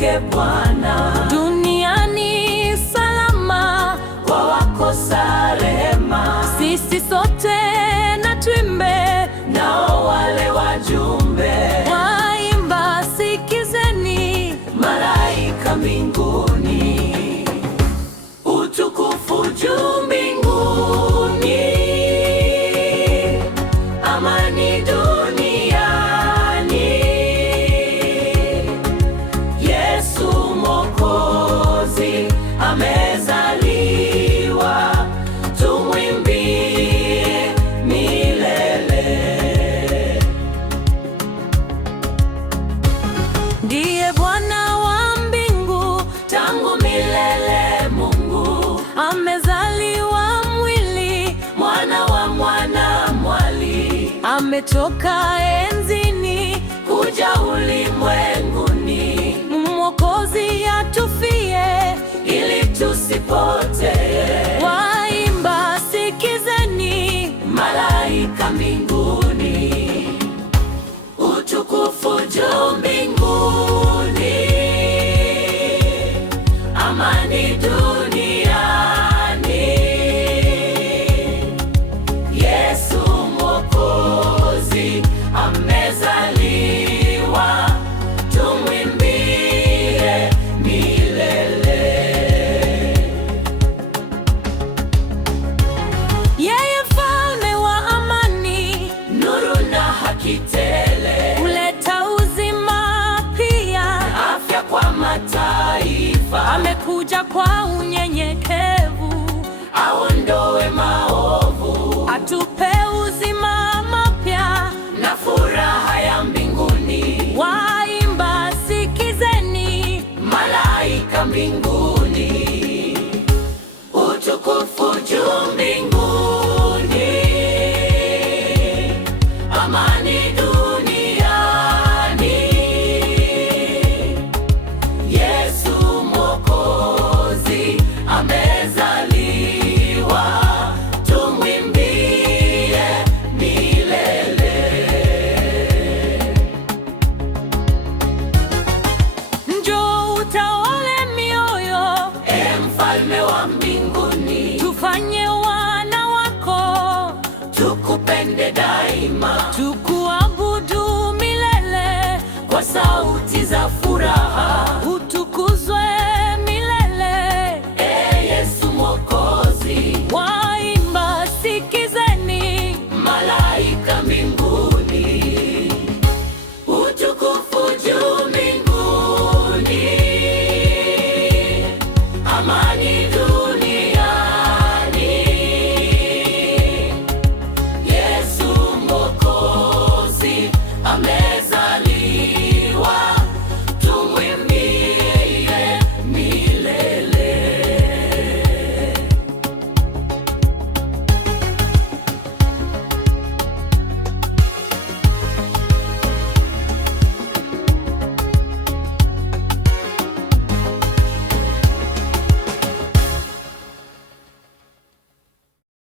wake Bwana. Duniani salama kwa wakosa rehema. Sisi sote na tuimbe, nao wale wajumbe waimba, sikizeni, malaika mbinguni, utukufu juu mbinguni, amani duniani. Yesu Mwokozi amezaliwa, tumwimbie milele. ndiye Bwana wa mbingu, Tangu milele Mungu amezaliwa mwili, mwana wa mwana mwali, ametoka enzini kuja ulimwenguni, Mwokozi atufie ili tusipotee. Waimba, sikizeni, Malaika mbinguni, utukufu juu mbinguni, amani duniani. Yesu Mwokozi amezaliwa, tumwimbie milele. yeye mfalme wa amani, Nuru na haki tele, huleta uzima pia, afya kwa mataifa. amekuja kwa unyenyekevu, Aondoe maovu, atupe uzima mapya, na furaha ya mbinguni. waimba, sikizeni, Malaika mbinguni, utukufu juu mbinguni, amani duniani. Yesu Mwokozi amezaliwa, tumwimbie milele. njoo utawale mioyo, Mfalme wa mbinguni, tufanye wana wako, tukupende daima, tukuabudu milele kwa sauti za